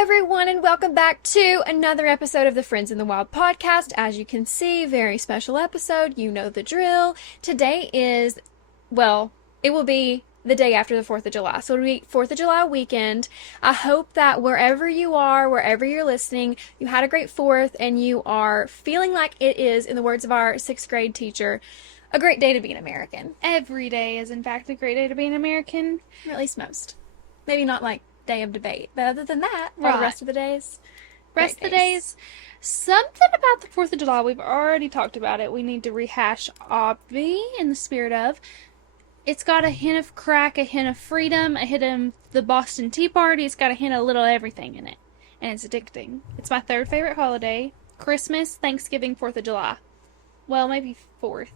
everyone, and welcome back to another episode of the Friends in the Wild podcast. As you can see, very special episode. You know the drill. Today is, well, it will be the day after the 4th of July. So it'll be 4th of July weekend. I hope that wherever you are, wherever you're listening, you had a great 4th and you are feeling like it is, in the words of our 6th grade teacher, a great day to be an American. Every day is, in fact, a great day to be an American. Or at least most. Maybe not like day of debate, but other than that, all the rest of the days, something about the 4th of July, we've already talked about it. We need to rehash Obby in the spirit of. It's got a hint of crack, a hint of freedom, a hint of the Boston Tea Party. It's got a hint of little everything in it, and it's addicting. It's my third favorite holiday: Christmas, Thanksgiving, 4th of July. Well, maybe 4th.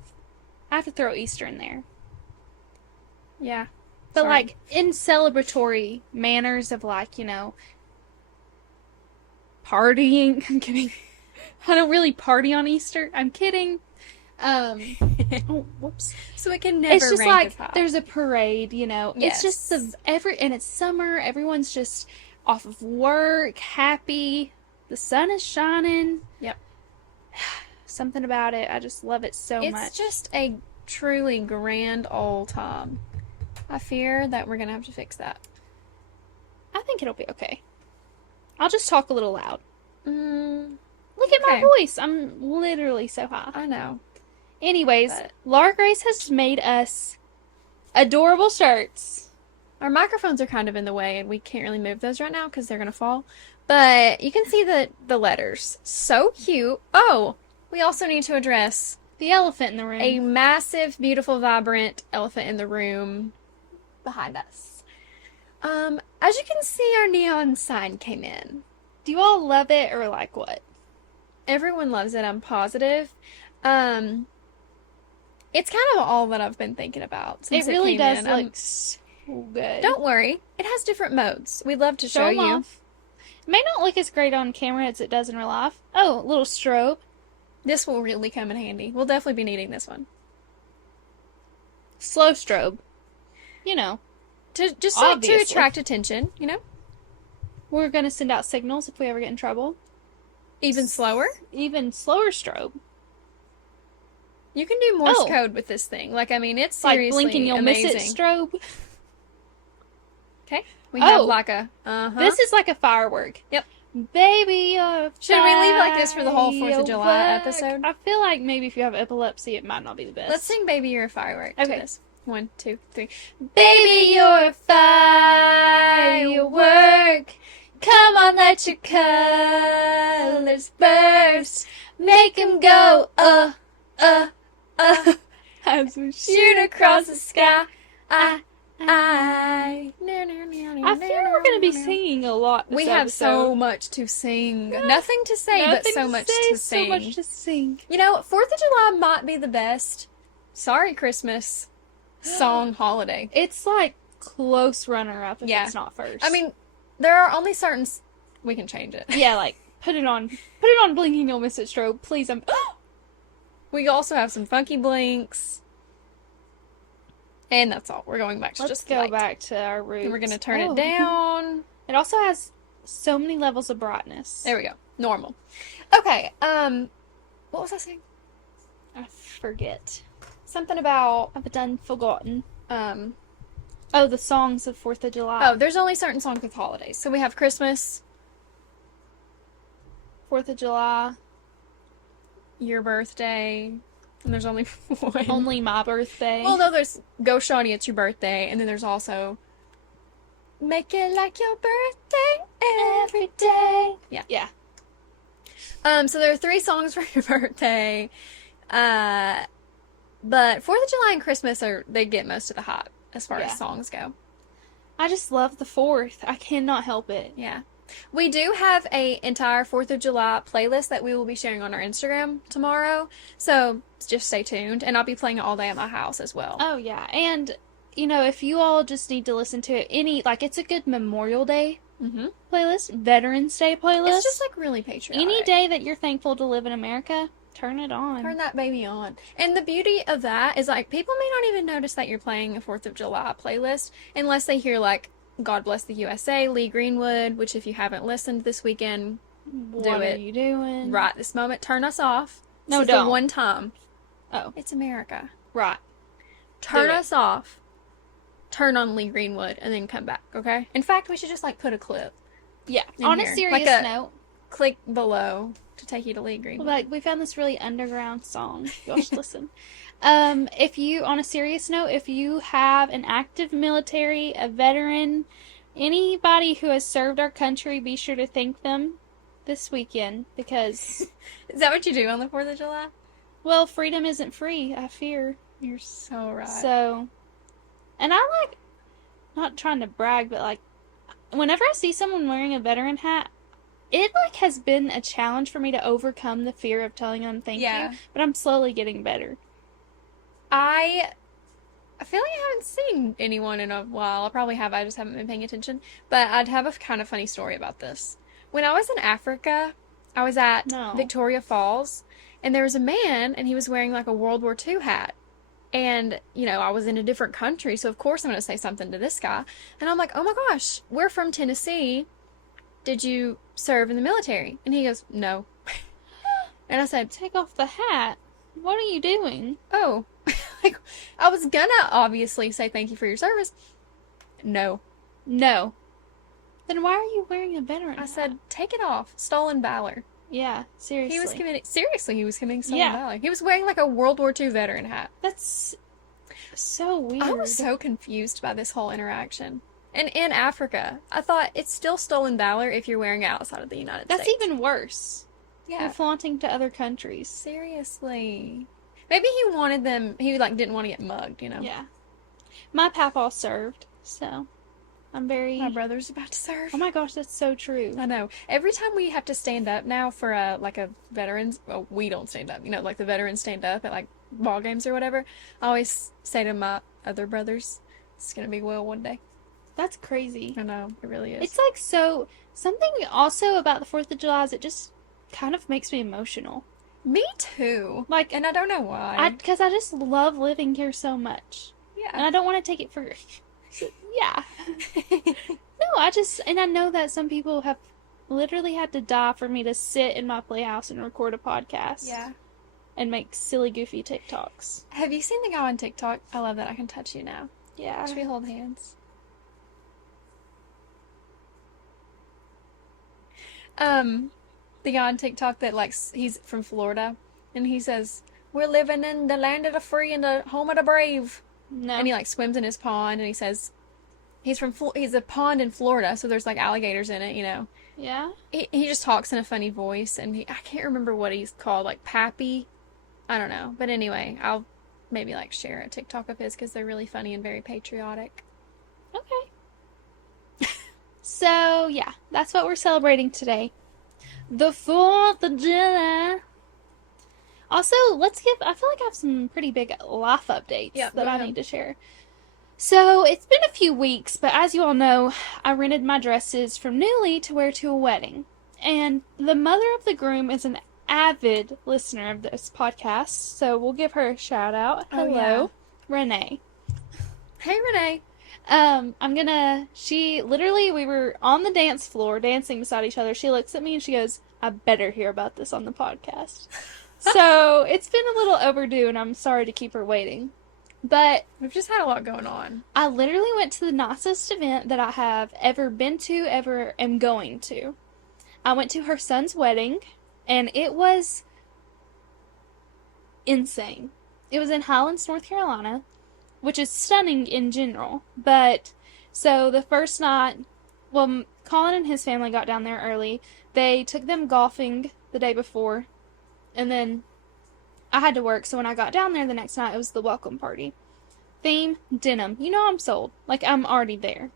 I have to throw Easter in there. Yeah. But, Sorry. like, in celebratory manners of, like, you know, partying. I'm kidding. I don't really party on Easter. I'm kidding. Oh, whoops. So it can never It's just rank like, as high. there's a parade, you know. Yes. It's just and it's summer. Everyone's just off of work, happy. The sun is shining. Yep. Something about it. I just love it so much. It's just a truly grand old time. I fear that we're going to have to fix that. I think it'll be okay. I'll just talk a little loud. Look at my Okay. voice. I'm literally so high. I know. Anyways, But- Laura Grace has made us adorable shirts. Our microphones are kind of in the way, and we can't really move those right now because they're going to fall. But you can see the letters. So cute. Oh, we also need to address The elephant in the room. a massive, beautiful, vibrant elephant in the room behind us. As you can see, our neon sign came in. Do you all love it or like what? Everyone loves it, I'm positive. It's kind of all that I've been thinking about since It really came does in. look so good. Don't worry, it has different modes. We'd love to show 'em you. off. It may not look as great on camera as it does in real life. Oh, a little strobe. This will really come in handy. We'll definitely be needing this one. Slow strobe. You know, To just like to Obviously. attract attention, you know? we're going to send out signals if we ever get in trouble. Even slower. Even slower strobe. You can do Morse Oh. code with this thing. Like, I mean, it's Like seriously blink and you'll amazing. miss it strobe. Okay. We have Oh. like a This is like a firework. Yep. Baby, you're Should we leave it like this for the whole 4th of July firework. episode? I feel like maybe if you have epilepsy, it might not be the best. Let's sing Baby You're a Firework to Okay. this. 1, 2, 3. Baby, you're a firework. Come on, let your colors burst. Make 'em go, as we Shoot across the sky. I I feel we're going to be singing a lot this We have so episode. much to sing. Nothing to say, but Nothing so to much say, to sing. So much to sing. You know, 4th of July might be the best Sorry Christmas song holiday. It's like close runner-up if Yeah. it's not first. I mean, there are only certain... We can change it. yeah, like, put it on Blinking You'll Miss It strobe. Please, We also have some funky blinks. And that's all. We're going back to let's just go light. back to our roots. And we're going to turn Oh. it down. It also has so many levels of brightness. There we go. Normal. Okay, what was I saying? I forget. Something about, I've done forgotten. oh, Oh, the songs of 4th of July. there's only certain songs with holidays. So we have Christmas, 4th of July. your birthday, and there's only one. Only my birthday. Well, no, there's Go Shawty, It's Your Birthday, and then there's also Make It Like Your Birthday Every Day. Yeah. Yeah. So there are 3 songs for your birthday. But 4th of July and Christmas they get most of the hype as far Yeah. as songs go. I just love the 4th. I cannot help it. Yeah. We do have a entire 4th of July playlist that we will be sharing on our Instagram tomorrow. So just stay tuned. And I'll be playing it all day at my house as well. Oh, yeah. And, you know, if you all just need to listen to it, it's a good Memorial Day Mm-hmm. playlist, Veterans Day playlist. It's just like really patriotic. any day that you're thankful to live in America, turn it on. Turn that baby on. And the beauty of that is, like, people may not even notice that you're playing a 4th of July playlist unless they hear, like, God Bless the USA, Lee Greenwood, which if you haven't listened this weekend, What are it. you doing? Right this moment, turn us off. No, This is don't. the one time. Oh, It's America. right. Turn Do it. us off. Turn on Lee Greenwood and then come back, okay? In fact, we should just like put a clip. Yeah. In On here. a serious Like a- note, Click below to take you to Lee Greenwood. like we found this really underground song. Y'all should listen. If you, on a serious note, if you have an active military, a veteran, anybody who has served our country, be sure to thank them this weekend because, Is that what you do on the 4th of July? well, freedom isn't free, I fear. You're so right. So, and I like, not trying to brag, but like, whenever I see someone wearing a veteran hat, it like has been a challenge for me to overcome the fear of telling them thank Yeah. you, but I'm slowly getting better. I feel like I haven't seen anyone in a while. I probably have. I just haven't been paying attention. But I'd have a kind of funny story about this. When I was in Africa, I was at No. Victoria Falls, and there was a man, and he was wearing like a World War II hat. And, you know, I was in a different country, so of course I'm going to say something to this guy. And I'm like, oh my gosh, we're from Tennessee. Did you serve in the military? And he goes, no. And I said, Take off the hat. What are you doing? oh. Like, I was gonna obviously say thank you for your service. No. No. Then why are you wearing a veteran I hat? said, take it off. Stolen valor. Yeah, seriously. He was committing, seriously, he was committing stolen Yeah. valor. He was wearing like a World War II veteran hat. That's so weird. I was so confused by this whole interaction. And in Africa, I thought it's still stolen valor if you're wearing it outside of the United That's States. even worse. You're Yeah. flaunting to other countries. Seriously. Maybe he wanted them, he like didn't want to get mugged, you know? Yeah. My papa served, so I'm very... My brother's about to serve. Oh my gosh, that's so true. I know. Every time we have to stand up now for a veterans, well, we don't stand up. You know, like the veterans stand up at like ball games or whatever. I always say to my other brothers, "It's gonna be well one day." That's crazy. I know it really is. It's like so... Something also about the 4th of July is it just kind of makes me emotional. Me too. Like, And I don't know why. because I just love living here so much. And Yeah. I don't want to take it for... Yeah. No, and I know that some people have literally had to die for me to sit in my playhouse and record a podcast. Yeah. And make silly, goofy TikToks. Have you seen the guy on TikTok? I love that I can touch you now. Yeah. Should we hold hands? The guy on TikTok that like he's from Florida, and he says, "We're living in the land of the free and the home of the brave." No. And he like swims in his pond, and he says he's a pond in Florida, so there's like alligators in it, you know. Yeah? He just talks in a funny voice, and I can't remember what he's called, like Pappy. I don't know, but anyway, I'll maybe like share a TikTok of his because they're really funny and very patriotic. Okay. So, yeah. That's what we're celebrating today. The 4th of July. Also, I feel like I have some pretty big life updates Yep, that go I ahead. need to share. So, it's been a few weeks, but as you all know, I rented my dresses from Newly to wear to a wedding. And the mother of the groom is an avid listener of this podcast, so we'll give her a shout out. Oh, Hello, yeah. Renee. Hey, Renee. We were on the dance floor dancing beside each other. She looks at me and she goes, I better hear about this on the podcast. So, it's been a little overdue and I'm sorry to keep her waiting. But We've just had a lot going on. I literally went to the nicest event that I have ever been to, ever am going to. I went to her son's wedding and it was insane. It was in Highlands, North Carolina, which is stunning in general. But, so the first night, well, Colin and his family got down there early. They took them golfing the day before. And then I had to work, so when I got down there the next night, it was the welcome party. Theme, denim. You know I'm sold. Like, I'm already there.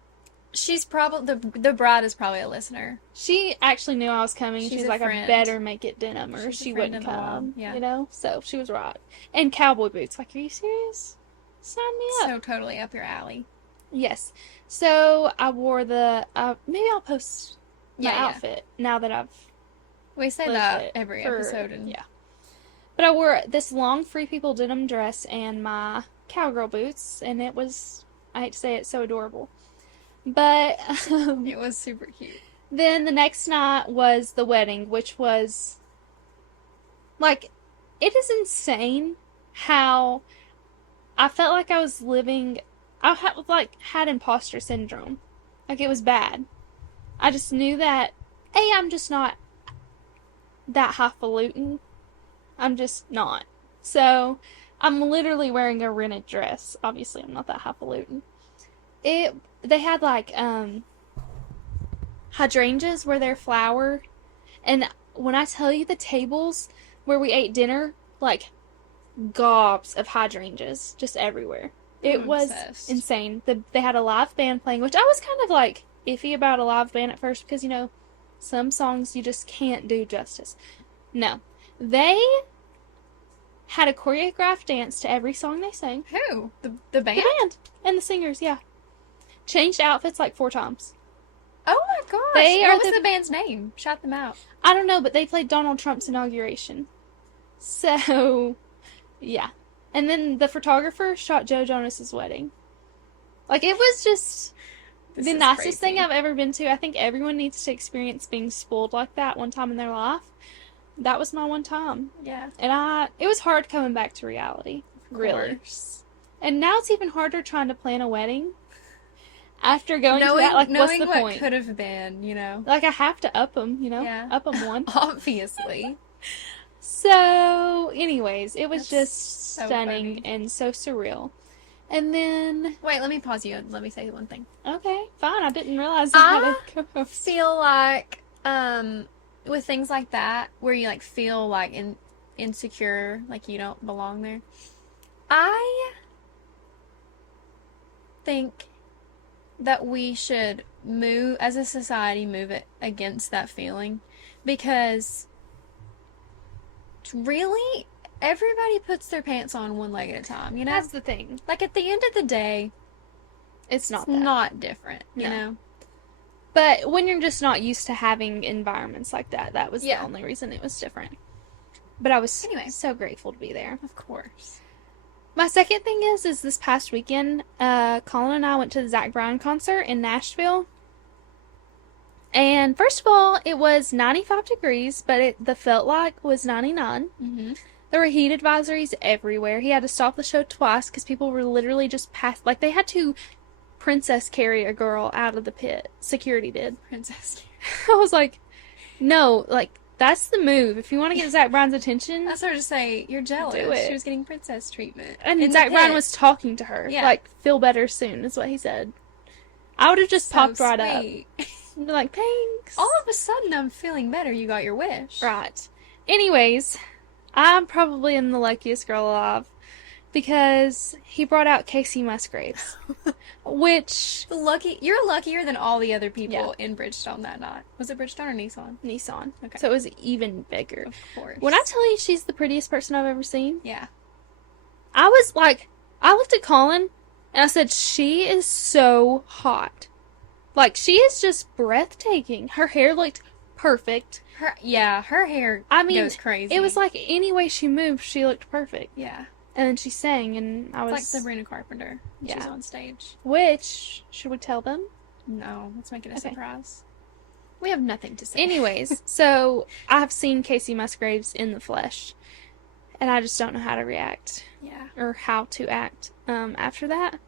She's probably the bride is probably a listener. She actually knew I was coming. She's She's a like, I friend. better make it denim or She's a she friend wouldn't in the come. world, yeah. You know? So, she was right. And cowboy boots. Like, are you serious? Sign me up. So totally up your alley. Yes. So, I wore maybe I'll post my Yeah. outfit now that I've We say lived that it every for- episode. And yeah. But I wore this long Free People denim dress and my cowgirl boots, and it was, I hate to say it, so adorable. But It was super cute. then the next night was the wedding, which was like, it is insane how I felt like I was living. Had imposter syndrome. Like, it was bad. I just knew that I'm just not that highfalutin. I'm just not. So I'm literally wearing a rented dress. Obviously, I'm not that highfalutin. They had like hydrangeas were their flower, and when I tell you the tables where we ate dinner, like gobs of hydrangeas just everywhere. It I'm was obsessed. insane. They had a live band playing, which I was kind of like iffy about a live band at first because some songs you just can't do justice. No, they had a choreographed dance to every song they sang. Who? The band? The band and the singers, yeah. Changed outfits like 4 times. Oh my gosh. What was the band's name? Shout them out. I don't know, but they played Donald Trump's inauguration. So, yeah. And then the photographer shot Joe Jonas's wedding. Like, it was just the nicest thing I've ever been to. I think everyone needs to experience being spoiled like that one time in their life. That was my one time. Yeah. And it was hard coming back to reality. Really. And now it's even harder trying to plan a wedding. After going to that, like, what's the what point? Could have been, Like, I have to up them, Yeah. Up them one. Obviously. So, anyways, it was just so stunning funny. and so surreal. And then, Wait, let me pause you and let me say one thing. okay, fine. I didn't realize I had a I co-host. feel like, with things like that, where you, like, feel, like, insecure, like you don't belong there, I think that we should as a society, move it against that feeling, because really, everybody puts their pants on one leg at a time, That's the thing. Like, at the end of the day, It's not it's that. not different, No. But when you're just not used to having environments like that, that was the Yeah. only reason it was different. But I was Anyway. so grateful to be there. Of course. My second thing is this past weekend, Colin and I went to the Zach Bryan concert in Nashville. And first of all, it was 95 degrees, but the felt like was 99. Mm-hmm. There were heat advisories everywhere. He had to stop the show twice because people were literally just like, they had to princess carry a girl out of the pit. Security did. Princess. I was like, no, like, that's the move. If you want to get Zach Bryan's attention, I started to say, you're jealous. Do it. She was getting princess treatment. and in the Zach Bryan pit. was talking to her. Yeah. Like, feel better soon, is what he said. I would have just So popped right up. sweet. And be like, thanks. All of a sudden, I'm feeling better. You got your wish. Right. Anyways, I probably am the luckiest girl alive because he brought out Casey Musgraves, which You're luckier than all the other people Yeah. in Bridgestone that night. Was it Bridgestone or Nissan? Nissan. Okay. So it was even bigger. Of course. When I tell you she's the prettiest person I've ever seen, Yeah. I was like, I looked at Colin and I said, she is so hot. Like, she is just breathtaking. Her hair looked perfect. Her hair goes crazy. It was like any way she moved, she looked perfect. Yeah. And then she sang, and I It's was like Sabrina Carpenter. She's Yeah. on stage. Which, should we tell them? No, let's make it a Okay. surprise. We have nothing to say. Anyways, so I've seen Casey Musgraves in the flesh, and I just don't know how to react Yeah. or how to act after that.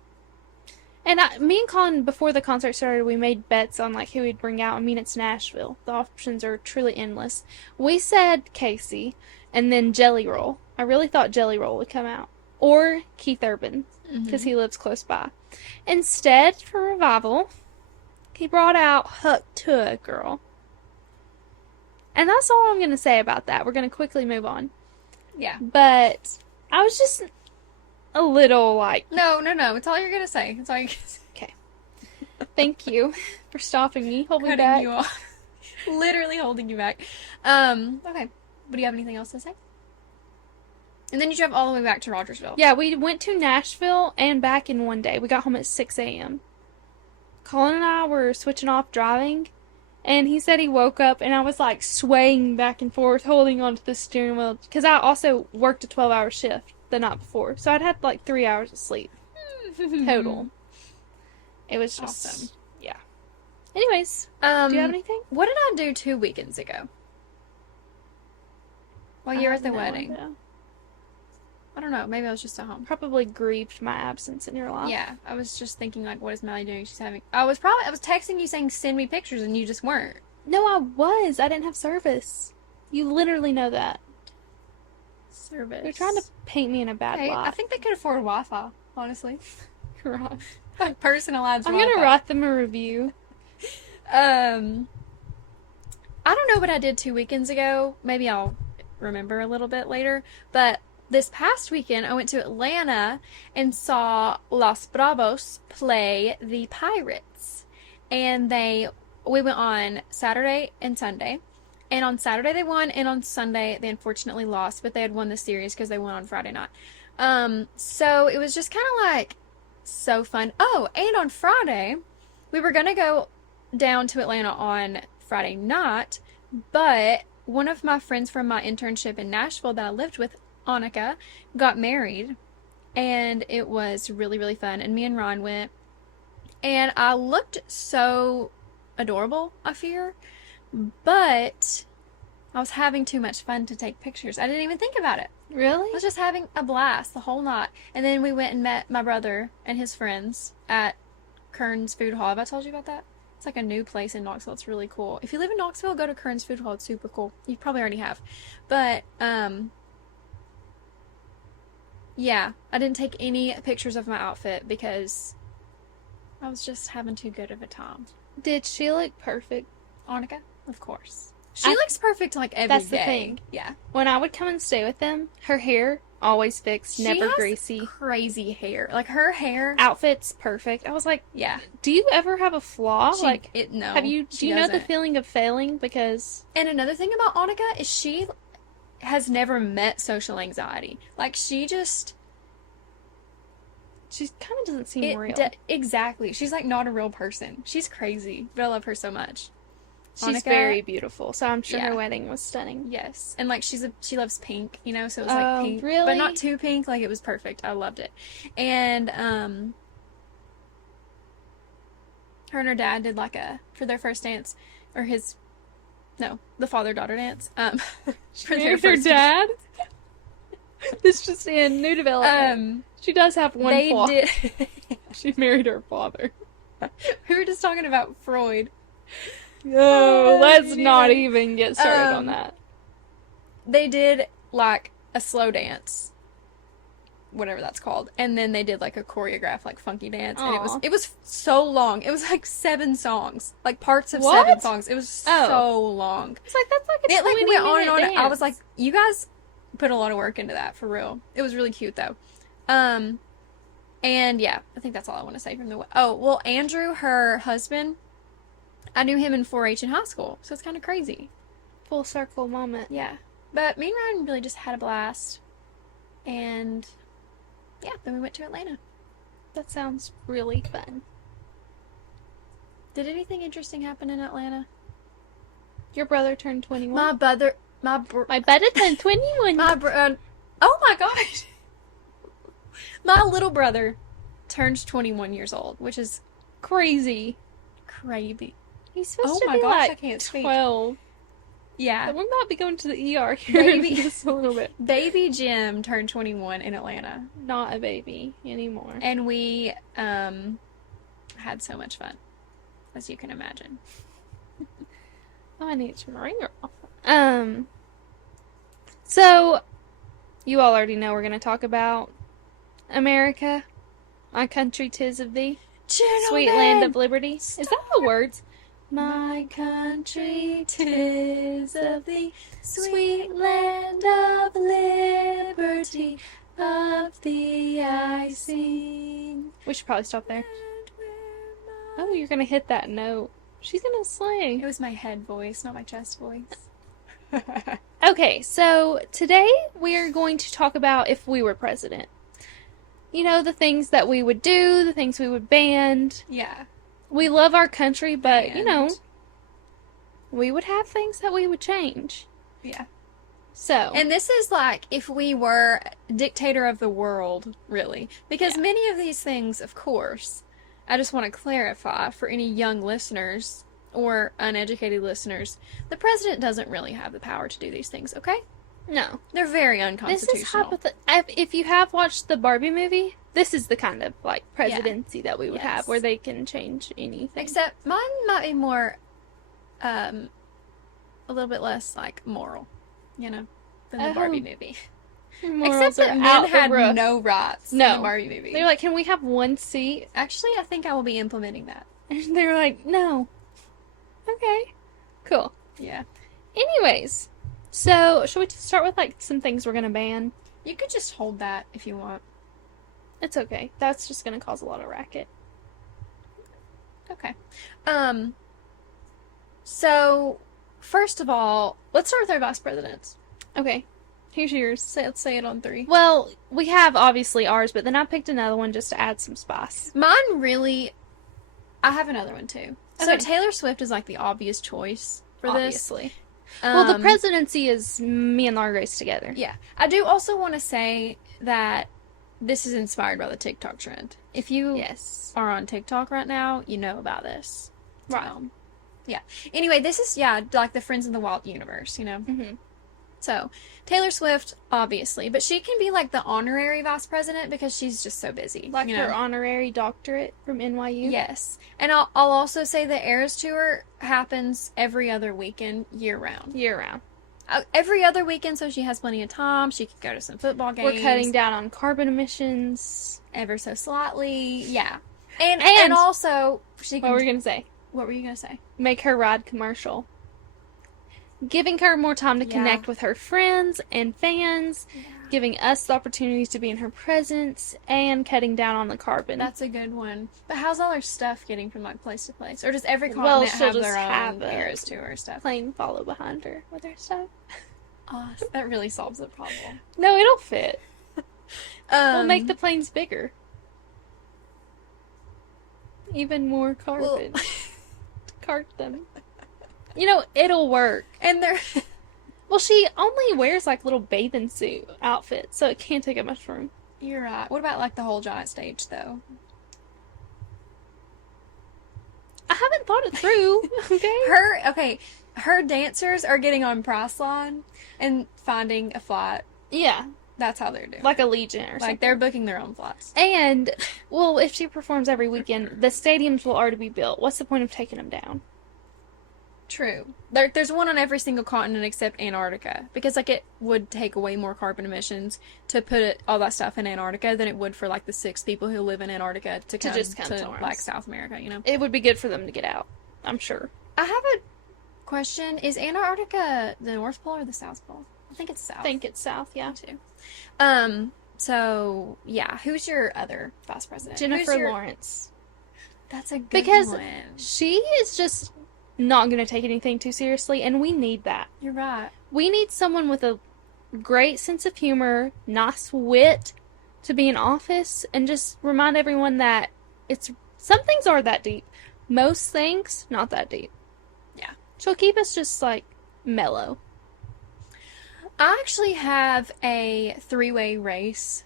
And me and Colin, before the concert started, we made bets on like who we'd bring out. I mean, it's Nashville. The options are truly endless. We said Casey, and then Jelly Roll. I really thought Jelly Roll would come out. Or Keith Urban, because he lives close by. Instead, for Revival, he brought out Huck Tuah Girl. And that's all I'm going to say about that. We're going to quickly move on. Yeah. But I was just a little like, No. It's all you're gonna say. It's all you're gonna say. thank you for stopping me, holding me Cutting back. you off. Literally holding you back. Okay. But do you have anything else to say? And then you drove all the way back to Rogersville. Yeah, we went to Nashville and back in one day. We got home at 6 a.m. Colin and I were switching off driving, and he said he woke up, and I was like swaying back and forth, holding onto the steering wheel, because I also worked a 12-hour shift the night before, so I'd had like 3 hours of sleep total. It was just Awesome. Yeah. Anyways, do you have anything? What did I do 2 weekends ago? While you were I at the have no wedding. idea. I don't know. Maybe I was just at home. Probably grieved my absence in your life. Yeah, I was just thinking, like, what is Melly doing? She's having. I was texting you saying send me pictures, and you just weren't. No, I was. I didn't have service. You literally know that. Service. You're trying to paint me in a bad Hey, light. I think they could afford Wi-Fi. Honestly, Right. like personalized. I'm Wi-Fi. gonna write them a review. I don't know what I did 2 weekends ago. Maybe I'll remember a little bit later. But this past weekend, I went to Atlanta and saw Los Bravos play the Pirates. And we went on Saturday and Sunday. And on Saturday they won, and on Sunday they unfortunately lost, but they had won the series because they won on Friday night. So it was just kind of like so fun. Oh, and on Friday, we were gonna go down to Atlanta on Friday night, but one of my friends from my internship in Nashville that I lived with, Annika, got married, and it was really, really fun. And me and Ron went, and I looked so adorable, I fear, but I was having too much fun to take pictures. I didn't even think about it. Really? I was just having a blast the whole night. And then we went and met my brother and his friends at Kern's Food Hall. Have I told you about that? It's like a new place in Knoxville. It's really cool. If you live in Knoxville, go to Kern's Food Hall. It's super cool. You probably already have. But, yeah, I didn't take any pictures of my outfit because I was just having too good of a time. Did she look perfect? Annika, of course. She looks perfect like every That's day. the thing. Yeah. When I would come and stay with them, her hair always fixed, She never has greasy. crazy hair. Like her hair. Outfits perfect. I was like, Yeah. do you ever have a flaw? No. Do you know the feeling of failing? Because And another thing about Annika is she has never met social anxiety. Like she just she kind of doesn't seem real. Exactly. She's like not a real person. She's crazy, but I love her so much. She's Annika, very beautiful, so I'm sure yeah. her wedding was stunning. Yes. And like she loves pink, you know, so it was Oh, like pink. really? But not too pink, like it was perfect. I loved it. And her and her dad did like for their first dance, or the father-daughter dance. For their Her first dad? This just in new development. She does have one they flaw. did. She married her father. We were just talking about Freud. No, let's yeah. not even get started on that. They did like a slow dance, whatever that's called, and then they did like a choreographed like funky dance, and Aw. it was so long. It was like 7 songs, like parts of What? 7 songs. It was so long. It's like that's like a It like 20 went on and on. minute I was like, dance. you guys put a lot of work into that for real. It was really cute though. And yeah, I think that's all I want to say from the. Oh well, Andrew, her husband, I knew him in 4-H in high school, so it's kind of crazy. Full circle moment. Yeah. But me and Ryan really just had a blast. And yeah, then we went to Atlanta. That sounds really fun. Did anything interesting happen in Atlanta? Your brother turned 21. My brother turned 21. oh my gosh. My little brother turned 21 years old, which is Crazy. crazy. He's supposed Oh to my be gosh, like I can't speak. 12. Yeah. We might be going to the ER here Baby. in just a little bit. Baby Jim turned 21 in Atlanta. Not a baby anymore. And we had so much fun, as you can imagine. Oh, I need to turn my ringer off. So, you all already know we're going to talk about America, my country 'tis of thee, sweet land of liberty. Is that the words? My country 'tis of thee, sweet land of liberty, of thee I sing. We should probably stop there. And where Oh, you're going to hit that note. She's going to sing. It was my head voice, not my chest voice. Okay, so today we are going to talk about if we were president. You know, the things that we would do, the things we would ban. Yeah. We love our country, but, you know, And- we would have things that we would change. Yeah. So, And this is like if we were dictator of the world, really. Because Yeah. many of these things, of course, I just want to clarify for any young listeners or uneducated listeners, the president doesn't really have the power to do these things, okay? No. They're very This unconstitutional. is if you have watched the Barbie movie, this is the kind of like presidency that we would have Yes. where they can change anything. Except mine might be more, a little bit less, like, moral, you know, than the Barbie movie. Morals Except that are men out the had roof. no rights in No. the Barbie movie. They're like, can we have one seat? Actually, I think I will be implementing that. And they're like, no. Okay. Cool. Yeah. Anyways, so should we just start with like some things we're gonna ban? You could just hold that if you want. It's okay. That's just gonna cause a lot of racket. Okay. So, first of all, let's start with our vice presidents. Okay. Here's yours. Let's say it on 3. Well, we have obviously ours, but then I picked another one just to add some spice. Mine really, I have another one too. So Okay. Taylor Swift is like the obvious choice for this. Obviously. Well, the Um, presidency is me and Laura Grace together. Yeah. I do also want to say that this is inspired by the TikTok trend. If you Yes. are on TikTok right now, you know about this. Right. Yeah. Anyway, this is, yeah, like the Friends in the Wild universe, you know? Mm-hmm. So, Taylor Swift, obviously, but she can be like the honorary vice president because she's just so busy. Like you her know? honorary doctorate from NYU. Yes. And I'll also say the Eras Tour happens every other weekend, year round. Year round. Every other weekend, so she has plenty of time. She could go to some football games. We're cutting down on carbon emissions. Ever so slightly. Yeah. And And- also, she can. What were we gonna say? What were you going to say? Make her ride commercial. Giving her more time to Yeah. connect with her friends and fans, giving us the opportunities to be in her presence, and cutting down on the carbon. That's a good one. But how's all her stuff getting from like place to place? Or does every Well, continent she'll have just their have own a Eras Tour stuff? plane follow behind her with her stuff. Oh, that really solves the problem. No, it'll fit. We'll make Um, the planes bigger. Even more carbon. Cart them. You know, it'll work. and they're Well, she only wears like little bathing suit outfits, so it can't take up much room. You're right. What about like the whole giant stage though? I haven't thought it through. Okay. Her dancers are getting on Priceline and finding a flight. Yeah, That's how they're doing. like a Legion or Like something. they're booking their own flights. And, well, if she performs every weekend, the stadiums will already be built. What's the point of taking them down? True. There's one on every single continent except Antarctica because like it would take away more carbon emissions to put all that stuff in Antarctica than it would for like the 6 people who live in Antarctica to come just come to to ours. like South America, you know. It would be good for them to get out, I'm sure. I have a question. Is Antarctica the North Pole or the South Pole? I think it's South. I think it's south, yeah. too. So yeah, who's your other vice president? Jennifer Who's your- Lawrence. That's a good Because one. she is just not going to take anything too seriously, and we need that. You're right. We need someone with a great sense of humor, nice wit to be in office, and just remind everyone that some things are that deep. Most things, not that deep. Yeah. She'll keep us just, like, mellow. I actually have a 3-way race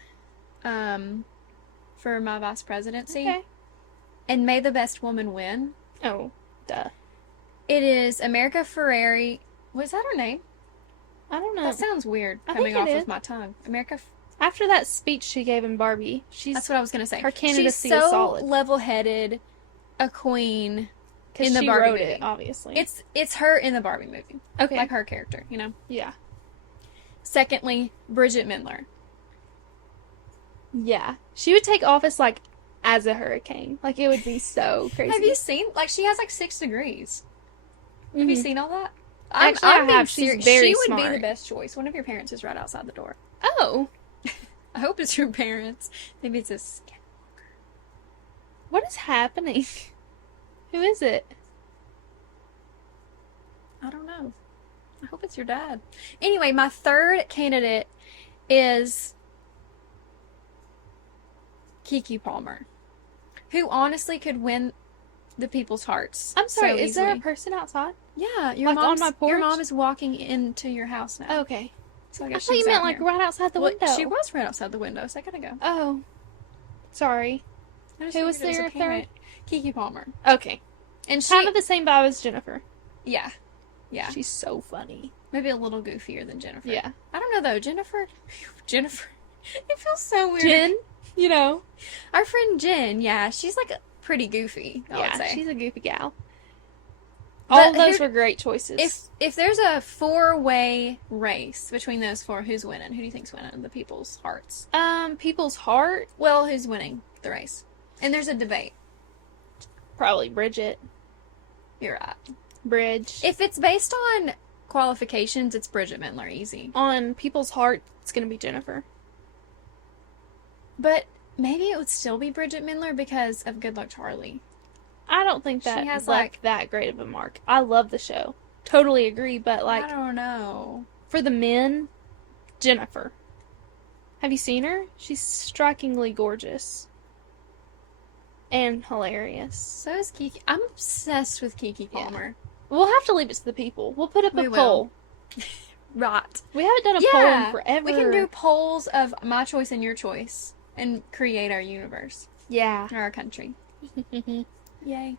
for my vice presidency. Okay. And may the best woman win. Oh, duh. It is America Ferreri. Was that her name? I don't know. That sounds weird I coming think it off is. of my tongue. America. After that speech she gave in Barbie, That's what I was gonna say. her candidacy She's is so solid. level-headed, a queen. because in the she Barbie wrote movie. it, obviously. It's her in the Barbie movie, okay. like her character, you know. Yeah. Secondly, Bridget Mendler. Yeah. She would take office, like, as a hurricane. Like, it would be so crazy. Have you seen? Like she has like 6 degrees. Have you Mhm. seen all that? Actually, I being have. She's serious. very She would be smart. the best choice. One of your parents is right outside the door. Oh. I hope it's your parents. Maybe it's a scam. What is happening? Who is it? I don't know. I hope it's your dad. Anyway, my third candidate is Kiki Palmer, who honestly could win the people's hearts. I'm sorry, so is there a easily. person outside? Yeah, your like, on mom's, my Your porch? mom is walking into your house now. Okay. So I I guess thought you she's meant, out like, here. right outside the Well, window. She was right outside the window a second ago. Oh. Sorry. I just Who was figured it their a parent. Keke Palmer. Okay. And she, Kind of the same vibe as Jennifer. yeah. Yeah. She's so funny. Maybe a little goofier than Jennifer. Yeah. I don't know, though. Jennifer. It feels so weird. Jen, you know. Our friend Jen, yeah, she's like pretty goofy, I would say. She's a goofy gal. But All of those were great choices. If there's a four-way race between those four, who's winning? Who do you think's winning the people's hearts? People's heart, Well, who's winning the race? And there's a debate. probably Bridget. You're right. Bridge. If it's based on qualifications, it's Bridget Mendler, easy. On people's heart, it's going to be Jennifer. But maybe it would still be Bridget Mendler because of Good Luck Charlie. I don't think that She has, left that great of a mark. I love the show. Totally agree, but I don't know. for the men, Jennifer. Have you seen her? She's strikingly gorgeous. And hilarious. So is Keke. I'm obsessed with Keke Palmer. We'll have to leave it to the people. We'll put up We a will. poll. Right. We haven't done a poll in forever. We can do polls of my choice and your choice and create our universe. Yeah. Or our country. Yay.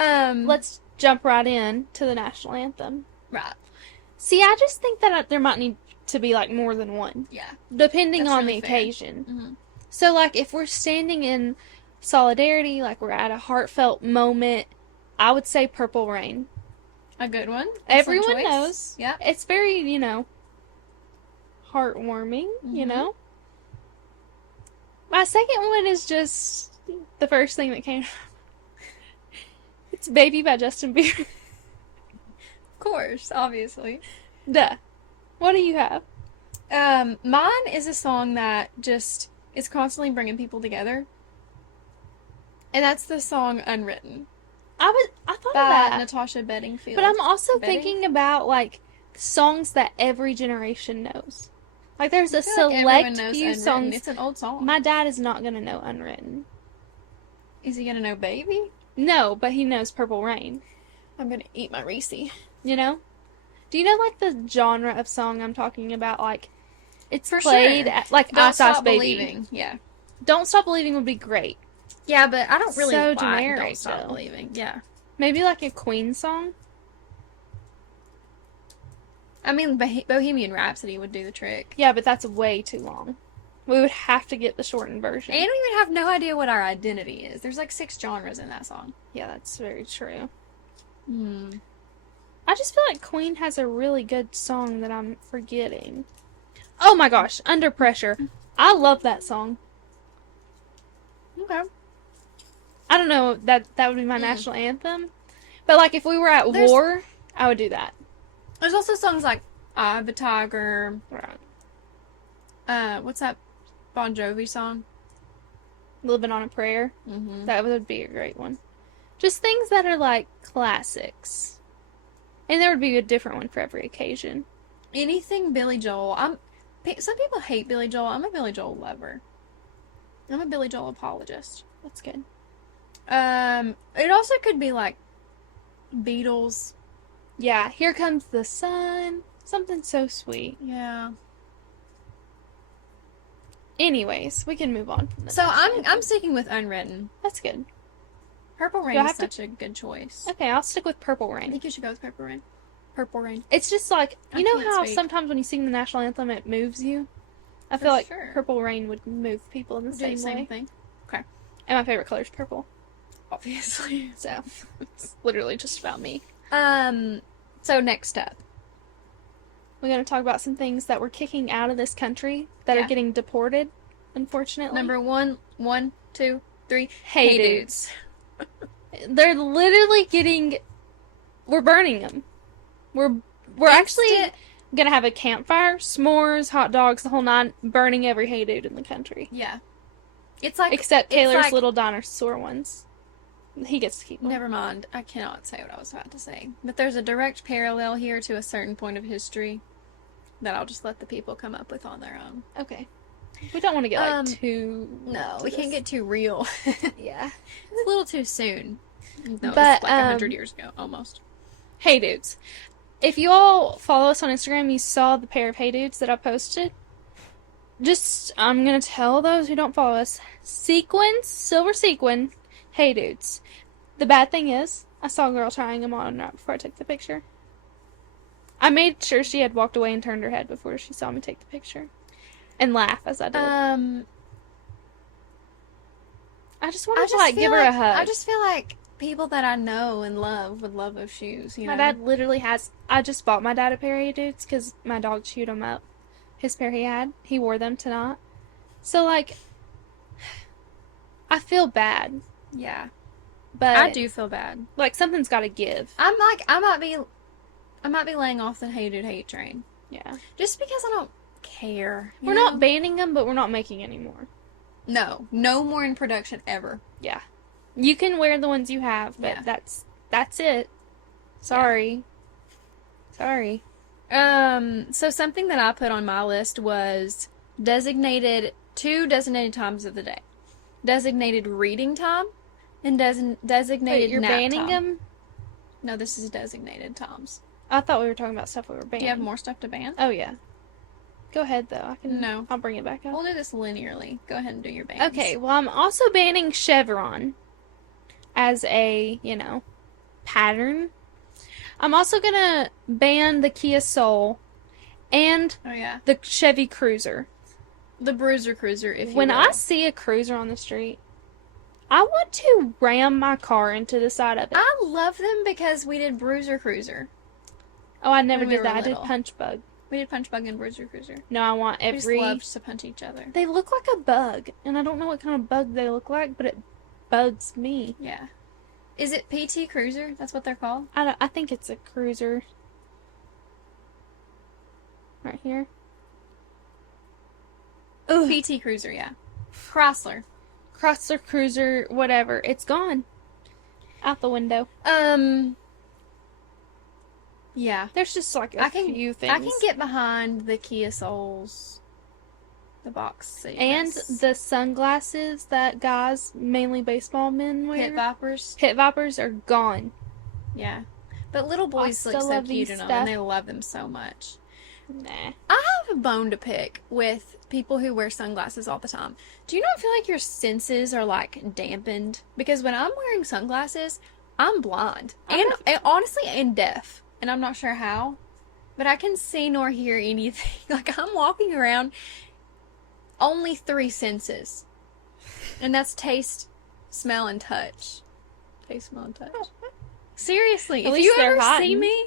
Let's jump right in to the national anthem. Right. See, I just think that there might need to be like more than one, Yeah. depending That's on really the fair. occasion. Mm-hmm. So, like, if we're standing in solidarity, like we're at a heartfelt moment, I would say Purple Rain. A good one. Everyone Excellent choice. knows. Yeah. It's very, heartwarming, Mhm. My second one is just the first thing that came. It's Baby by Justin Bieber. Of course, obviously. Duh. What do you have? Mine is a song that just is constantly bringing people together. And that's the song Unwritten I thought by of that. Natasha Bedingfield. But I'm also Betty? thinking about, like, songs that every generation knows. Like, there's a I feel like everyone select knows few Unwritten. songs. It's an old song. My dad is not going to know Unwritten. Is he gonna know Baby? No, but he knows Purple Rain. I'm gonna eat my Reese. You know? Do you know, like, the genre of song I'm talking about? Like, it's For played sure. at, like, Don't Ice Ice Stop Baby. Believing. Yeah. Don't Stop Believing would be great. Yeah, but I don't really So like generic, Don't Stop though. Believing. Yeah. Maybe, like, a Queen song? I mean, Bohemian Rhapsody would do the trick. Yeah, but that's way too long. We would have to get the shortened version. And we would have no idea what our identity is. There's like 6 genres in that song. Yeah, that's very true. Hmm. I just feel like Queen has a really good song that I'm forgetting. Oh my gosh, Under Pressure. I love that song. Okay. I don't know, that would be my national anthem. But like if we were at There's- war, I would do that. There's also songs like Eye of the Tiger. Right. What's that Bon Jovi song? Living on a Prayer. Mm-hmm. That would be a great one. Just things that are like classics. And there would be a different one for every occasion. Anything Billy Joel. Some people hate Billy Joel. I'm a Billy Joel lover. I'm a Billy Joel apologist. That's good. It also could be like Beatles. Yeah, Here Comes the Sun. Something so sweet. Yeah. Anyways, we can move on from this. So I'm sticking with Unwritten. That's good. Purple Do Rain I is have to- such a good choice. Okay, I'll stick with Purple I Rain. think you should go with Purple Rain. Purple Rain. It's just like, I you know can't how speak. sometimes when you sing the national anthem, it moves you? I For feel like sure. Purple Rain would move people in the Do same the same way. thing. And my favorite color is purple. Obviously. So, it's literally just about me. So next up. We're going to talk about some things that we're kicking out of this country that Yeah. are getting deported, unfortunately. Number 1, 2, 3. Hey Dudes. They're literally we're burning them. We're actually Instant- gonna have a campfire, s'mores, hot dogs, the whole nine, burning every Hey Dude in the country. Yeah. It's like Except it's Taylor's like- little dinosaur ones. He gets to keep them. Never mind. I cannot say what I was about to say. But there's a direct parallel here to a certain point of history that I'll just let the people come up with on their own. Okay. We don't want to get Um, too... No, into we can't this. get too real. Yeah. It's a little too soon. No, But, it's like 100 years ago, almost. Hey Dudes. If you all follow us on Instagram, you saw the pair of Hey Dudes that I posted. just, I'm gonna tell those who don't follow us, sequins, silver sequin, hey dudes. The bad thing is, I saw a girl trying them on right before I took the picture. I made sure she had walked away and turned her head before she saw me take the picture. And laugh as I did. I just wanted to, like, give her a hug. I just feel like people that I know and love would love those shoes, you know? My dad literally has... I just bought my dad a pair of Hey Dudes because my dog chewed them up. His pair he had. He wore them tonight. So, like... I feel bad. Yeah. But... I do feel bad. Like, something's got to give. I'm like, I might be laying off the Hey Dude hate train. Yeah. Just because I don't care. We're not banning them, but we're not making any more. No. No more in production ever. Yeah. You can wear the ones you have, but that's it. Sorry. Yeah. Sorry. So something that I put on my list was two designated times of the day. Designated reading time and designated Wait, you're nap banning time. them? No, this is designated times. I thought we were talking about stuff we were banning. Do you have more stuff to ban? Oh, yeah. Go ahead, though. No. I'll bring it back up. We'll do this linearly. Go ahead and do your bans. Okay, well, I'm also banning Chevron as a, pattern. I'm also gonna ban the Kia Soul and Oh, yeah. the Chevy Cruiser. The Bruiser Cruiser, if you When will. I see a Cruiser on the street, I want to ram my car into the side of it. I love them because we did Bruiser Cruiser. Oh, I never when we did were that. I little. did Punch Bug. We did Punch Bug and Bruiser Cruiser. No, I want We just every... loved to punch each other. They look like a bug, and I don't know what kind of bug they look like, but it bugs me. Yeah. Is it PT Cruiser? That's what they're called? I think it's a Cruiser. Right here. Ugh. PT Cruiser, yeah. Chrysler. Chrysler Cruiser, whatever. It's gone. Out the window. Yeah. There's just like a few things. I can get behind the Kia Souls. The box seat. And the sunglasses that guys, mainly baseball men, wear. Pit Vipers. Pit Vipers are gone. Yeah. But little boys I look still so love cute these in them, stuff. and they love them so much. Nah. I have a bone to pick with people who wear sunglasses all the time. Do you not feel like your senses are like dampened? Because when I'm wearing sunglasses, I'm blind. And honestly, and deaf. And I'm not sure how. But I can see nor hear anything. Like, I'm walking around only 3 senses. And that's taste, smell, and touch. Taste, smell, and touch. Seriously, At if least you they're ever see hiding. me,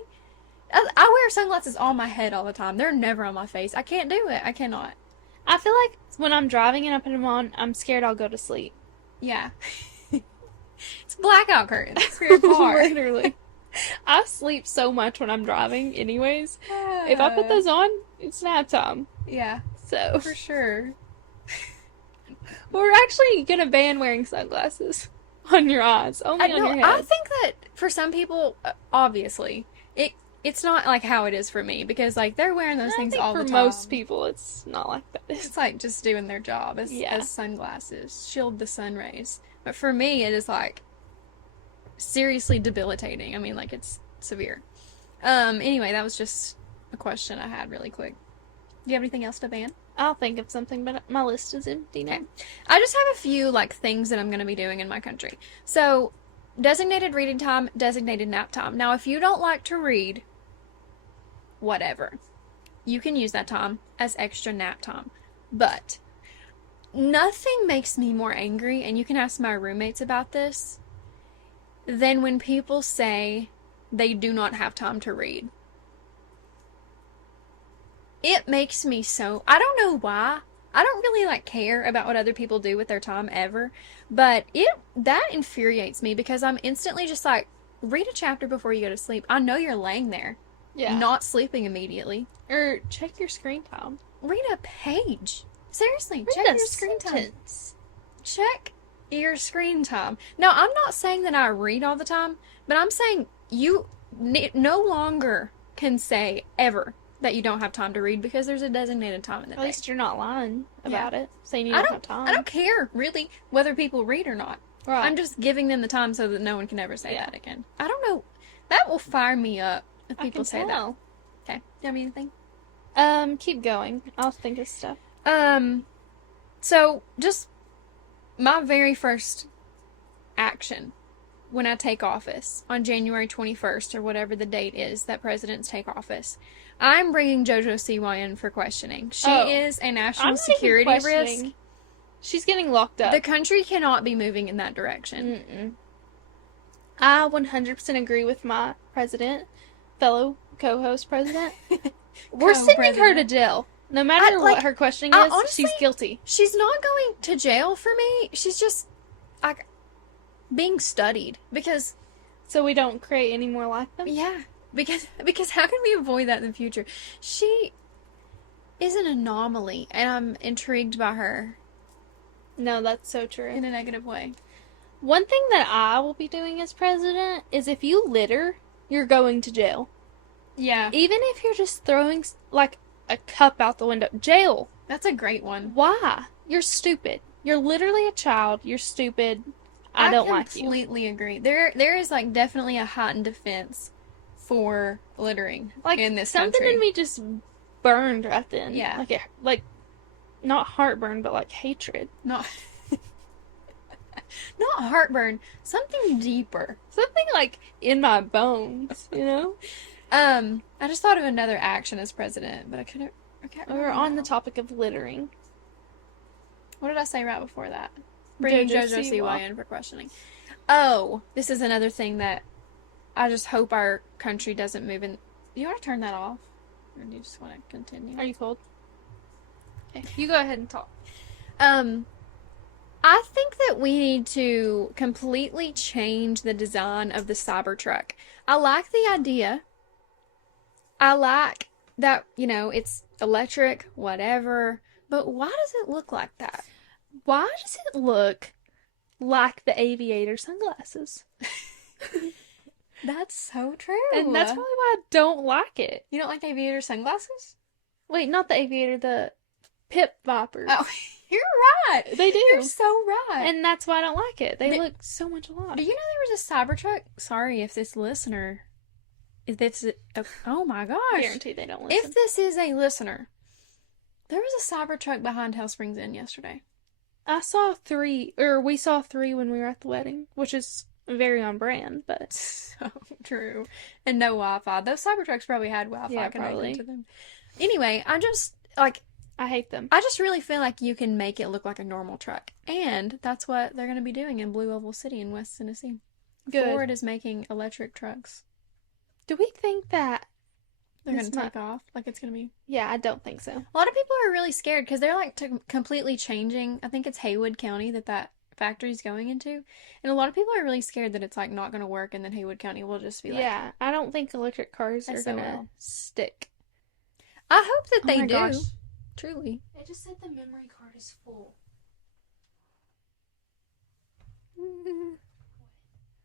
I wear sunglasses on my head all the time. They're never on my face. I can't do it. I cannot. I feel like when I'm driving and I put them on, I'm scared I'll go to sleep. Yeah. It's blackout curtains for your car. Literally. I sleep so much when I'm driving anyways. If I put those on, it's nap time. Yeah, So, for sure. we're actually gonna ban wearing sunglasses on your eyes. Only on your head. I think that for some people, obviously, it's not like how it is for me, because like they're wearing those things all the for time. most people, it's not like that. It's like just doing their job as sunglasses, shield the sun rays. But for me, it is like seriously debilitating. I mean, like, it's severe. Anyway, that was just a question I had really quick. Do you have anything else to ban? I'll think of something, but my list is empty now. Okay. I just have a few like things that I'm going to be doing in my country. So, designated reading time, designated nap time. Now, if you don't like to read, whatever. You can use that time as extra nap time. But nothing makes me more angry, and you can ask my roommates about this, than when people say they do not have time to read. It makes me so... I don't know why. I don't really like care about what other people do with their time ever, but that infuriates me, because I'm instantly just like, read a chapter before you go to sleep. I know you're laying there, not sleeping immediately. Or check your screen time. Read a page. Seriously, check Read a your screen time. sentence. Check your screen time. Now, I'm not saying that I read all the time, but I'm saying you no longer can say ever that you don't have time to read, because there's a designated time in the day. At least you're not lying about it, saying you don't have time. I don't care, really, whether people read or not. Right. I'm just giving them the time so that no one can ever say that again. I don't know. That will fire me up if people say that. Okay. Do you have anything? Keep going. I'll think of stuff. So just my very first action when I take office on January 21st or whatever the date is that presidents take office, I'm bringing JoJo Siwa in for questioning. She is a national security risk. She's getting locked up. The country cannot be moving in that direction. Mm-mm. I 100% agree with my fellow co-host president. We're sending her to jail. No matter what her questioning is, honestly, she's guilty. She's not going to jail for me. She's just being studied because... So we don't create any more like them? Yeah. Because how can we avoid that in the future? She is an anomaly, and I'm intrigued by her. No, that's so true. In a negative way. One thing that I will be doing as president is if you litter, you're going to jail. Yeah. Even if you're just throwing, like, a cup out the window. Jail. That's a great one. Why? You're stupid. You're literally a child. You're stupid. I don't like you. I completely agree. There is, like, definitely a heightened defense for littering in this country. Something in me just burned right then. Yeah. Like, not heartburn, but, like, hatred. Not heartburn. Something deeper. Something, like, in my bones, you know? I just thought of another action as president, but I can't remember. We're on the topic of littering. What did I say right before that? Bringing JoJo Siwa in for questioning. Oh, this is another thing that I just hope our country doesn't move in. Do you want to turn that off? Or do you just want to continue? Are you cold? Okay. You go ahead and talk. I think that we need to completely change the design of the Cybertruck. I like the idea. I like that, it's electric, whatever. But why does it look like that? Why does it look like the aviator sunglasses? That's so true. And that's probably why I don't like it. You don't like aviator sunglasses? Wait, not the aviator, the Pip Vipers. Oh, you're right. They do. You're so right. And that's why I don't like it. They look so much alike. Do you know there was a Cybertruck? Sorry if this listener... oh my gosh. Guarantee they don't listen. If this is a listener, there was a Cybertruck behind Hell Springs Inn yesterday. we saw 3 when we were at the wedding, which is very on brand, but... So true. And no Wi-Fi. Those Cybertrucks probably had Wi-Fi connected to them. Anyway, I hate them. I just really feel like you can make it look like a normal truck. And that's what they're going to be doing in Blue Oval City in West Tennessee. Good. Ford is making electric trucks. Do we think that they're going to take off? Like it's going to be... Yeah, I don't think so. A lot of people are really scared because they're like completely changing. I think it's Haywood County that factory's going into. And a lot of people are really scared that it's like not going to work and then Haywood County will just be like... Yeah, I don't think electric cars are going to stick. I hope that they do. Gosh. Truly. It just said the memory card is full.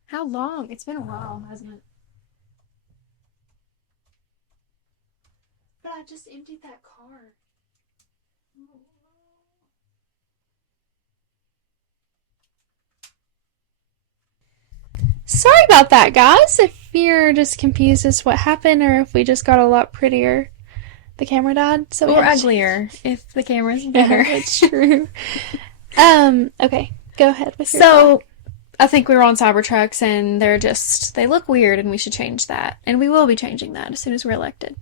How long? It's been a while, hasn't it? But I just emptied that card. Sorry about that, guys. If you're just confused as to what happened or if we just got a lot prettier. The camera died, so or uglier if the camera's better. It's true. Okay, go ahead with your thought. I think we were on Cybertrucks and they look weird and we should change that. And we will be changing that as soon as we're elected.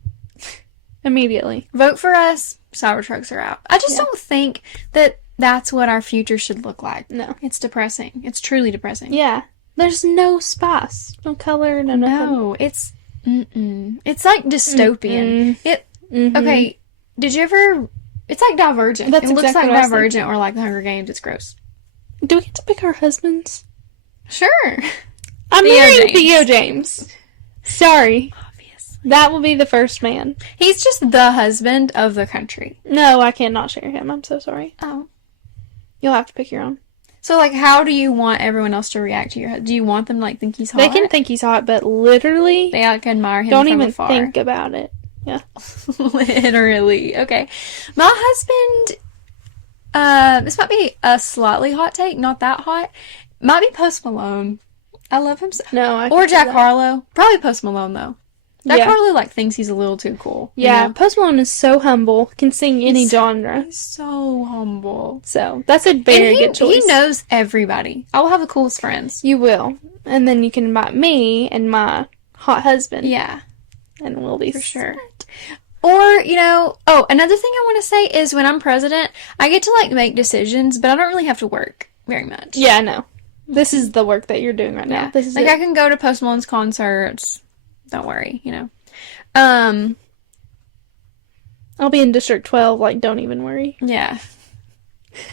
Immediately. Vote for us. Cybertrucks are out. I just don't think that that's what our future should look like. No. It's depressing. It's truly depressing. Yeah. There's no spice. No color, no nothing. No, it's like dystopian. Okay, did you ever... It's like Divergent. It looks like Divergent or like The Hunger Games. It's gross. Do we get to pick our husbands? Sure. I'm marrying Theo James. Sorry. Obvious. That will be the first man. He's just the husband of the country. No, I cannot share him. I'm so sorry. Oh. You'll have to pick your own. So, like, how do you want everyone else to react to your husband? Do you want them to, like, think he's hot? They can think he's hot, but literally... They, like, admire him don't from even afar. think about it. Yeah. Literally. Okay. My husband, this might be a slightly hot take, not that hot. Might be Post Malone. I love him so. No, I Or Jack Harlow. Probably Post Malone, though. That Yeah. probably like thinks he's a little too cool. you Yeah, know? Post Malone is so humble, can sing any genre. He's so humble. So that's a very And good choice. he knows everybody. I will have the coolest friends. You will. And then you can invite me and my hot husband. Yeah, And we'll be for sure. Or, another thing I want to say is when I'm president, I get to like make decisions, but I don't really have to work very much. Yeah, I know. This is the work that you're doing right now. Yeah. This is like it. I can go to Post Malone's concerts. Don't worry, I'll be in District 12, like, don't even worry. Yeah.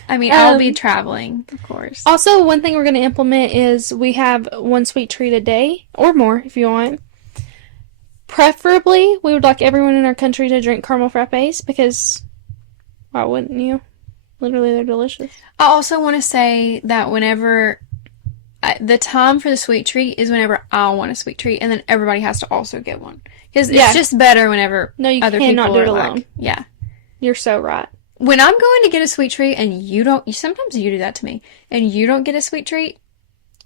I mean, I'll be traveling, of course. Also, one thing we're going to implement is we have one sweet treat a day, or more if you want. Preferably, we would like everyone in our country to drink caramel frappes, because why wouldn't you? Literally, they're delicious. I also want to say that the time for the sweet treat is whenever I want a sweet treat, and then everybody has to also get one. Because it's just better whenever No, you other cannot people do it are alone. like, yeah. You're so right. When I'm going to get a sweet treat and sometimes you do that to me, and you don't get a sweet treat.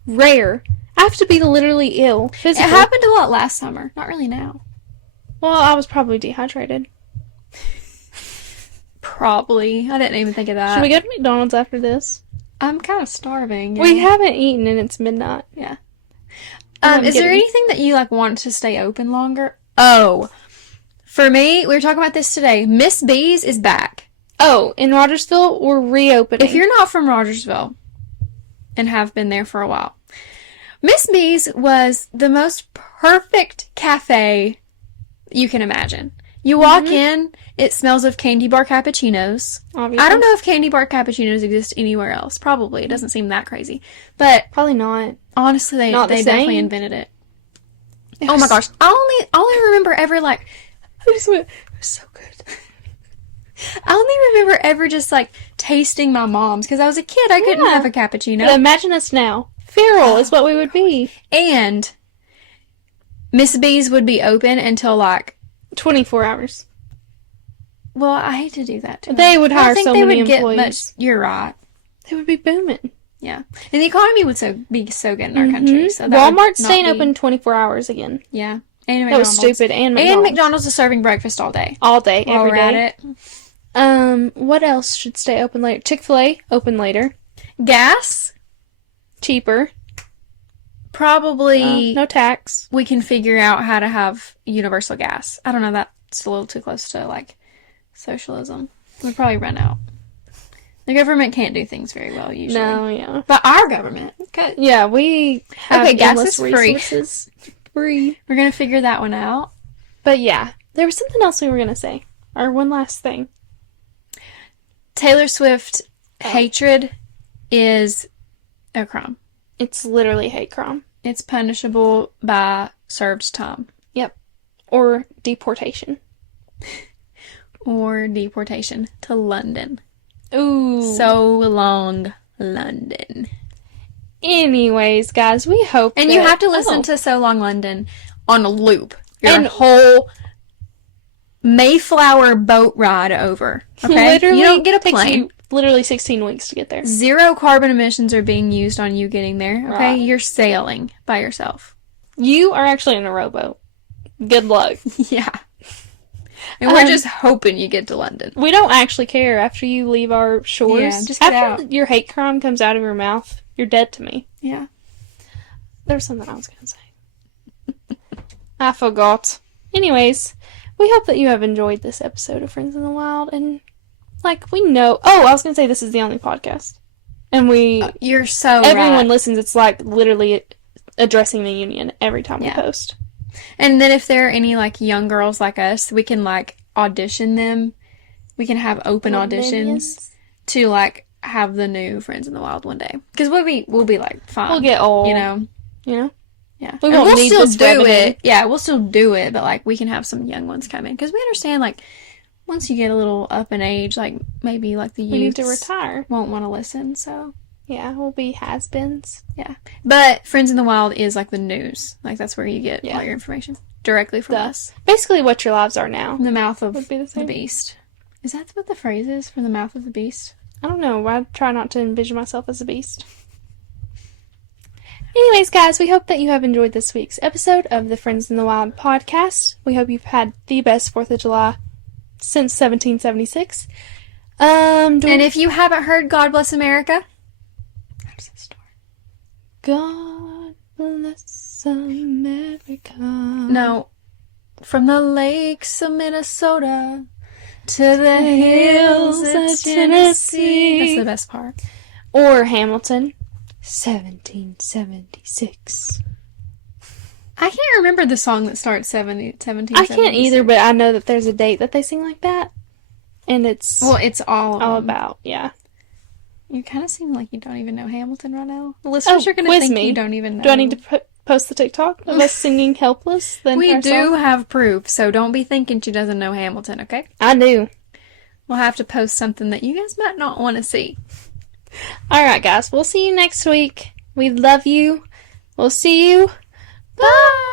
Rare. I have to be literally ill. It Physically. happened a lot last summer. Not really now. Well, I was probably dehydrated. Probably. I didn't even think of that. Should we go to McDonald's after this? I'm kind of starving. We haven't eaten and it's midnight. Yeah. I'm Is there kidding. anything that you like want to stay open longer? Oh, for me, we were talking about this today. Miss B's is back. Oh, in Rogersville, we're reopening. If you're not from Rogersville and have been there for a while, Miss B's was the most perfect cafe you can imagine. You walk in, it smells of candy bar cappuccinos. Obviously. I don't know if candy bar cappuccinos exist anywhere else. Probably. It doesn't seem that crazy. But Probably not. honestly, they Not the definitely same. invented it. Oh my gosh. I only remember ever like, I just went, it was so good. I only remember ever just like tasting my mom's because I was a kid. I couldn't Yeah. have a cappuccino. But imagine us now. Feral is what we would be. And Miss B's would be open until like, 24 hours. well, I hate to do that to They them. would I don't hire think so they many would get employees. much. You're right. They would be booming. Yeah, and the economy would be so good in our country. So that would Walmart's not staying be- open 24 hours again. Yeah, and That was McDonald's. stupid. And And McDonald's. McDonald's is serving breakfast all day. All day, While every we're at day. it, What else should stay open later? Chick-fil-A, open later. gas Cheaper. probably. No tax. We can figure out how to have universal gas. I don't know. That's a little too close to like socialism. We'd probably run out. The government can't do things very well usually. No, yeah. But our government could. Yeah, we have Okay, gas endless is free. resources. Free. We're gonna figure that one out. But yeah, there was something else we were going to say. Or one last thing. Taylor Swift hatred is a crime. It's literally hate crime. It's punishable by served time Yep. Or deportation. or deportation to London. Ooh. So long, London. Anyways, guys, we hope And you have to listen to So Long, London on a loop. Your And- whole Mayflower boat ride over. Okay? Literally, you don't get a takes plane. you literally 16 weeks to get there. 0 carbon emissions are being used on you getting there. Okay? Right. You're sailing by yourself. You are actually in a rowboat. Good luck. Yeah. And we're just hoping you get to London. We don't actually care after you leave our shores. Yeah, just get after out. your hate crime comes out of your mouth, you're dead to me. Yeah. There was something I was going to say. I forgot. Anyways, we hope that you have enjoyed this episode of Friends in the Wild. And, like, we know... Oh, I was going to say this is the only podcast. And You're so everyone right. listens. It's, like, literally addressing the union every time we Yeah. post. And then if there are any, like, young girls like us, we can, like, audition them. We can have open auditions to, like, have the new Friends in the Wild one day. Because we'll be, like, fine. We'll get old. You know? You know? Yeah. We And won't we'll need still this do revenue. it. Yeah, we'll still do it. But, like, we can have some young ones come in. Because we understand, like, once you get a little up in age, like, maybe, like, the We need youth to retire. won't want to listen, so... Yeah, we'll be has-beens. Yeah. But Friends in the Wild is like the news. Like that's where you get Yeah. all your information directly from us. Basically what your lives are now. From the mouth of Would be the the same. beast. Is that what the phrase is? From the mouth of the beast? I don't know. I try not to envision myself as a beast. Anyways, guys, we hope that you have enjoyed this week's episode of the Friends in the Wild podcast. We hope you've had the best 4th of July since 1776. And if you haven't heard God Bless America, God bless America. No. From the lakes of Minnesota to the hills of Tennessee. That's the best part. Or Hamilton, 1776. I can't remember the song that starts 1776. I can't either, but I know that there's a date that they sing like that. And it's it's all about, yeah. You kind of seem like you don't even know Hamilton right now. The listeners are going to think you don't even know. Do I need to post the TikTok of us singing Helpless? We do have proof, so don't be thinking she doesn't know Hamilton, okay? I do. We'll have to post something that you guys might not want to see. Alright, guys. We'll see you next week. We love you. We'll see you. Bye!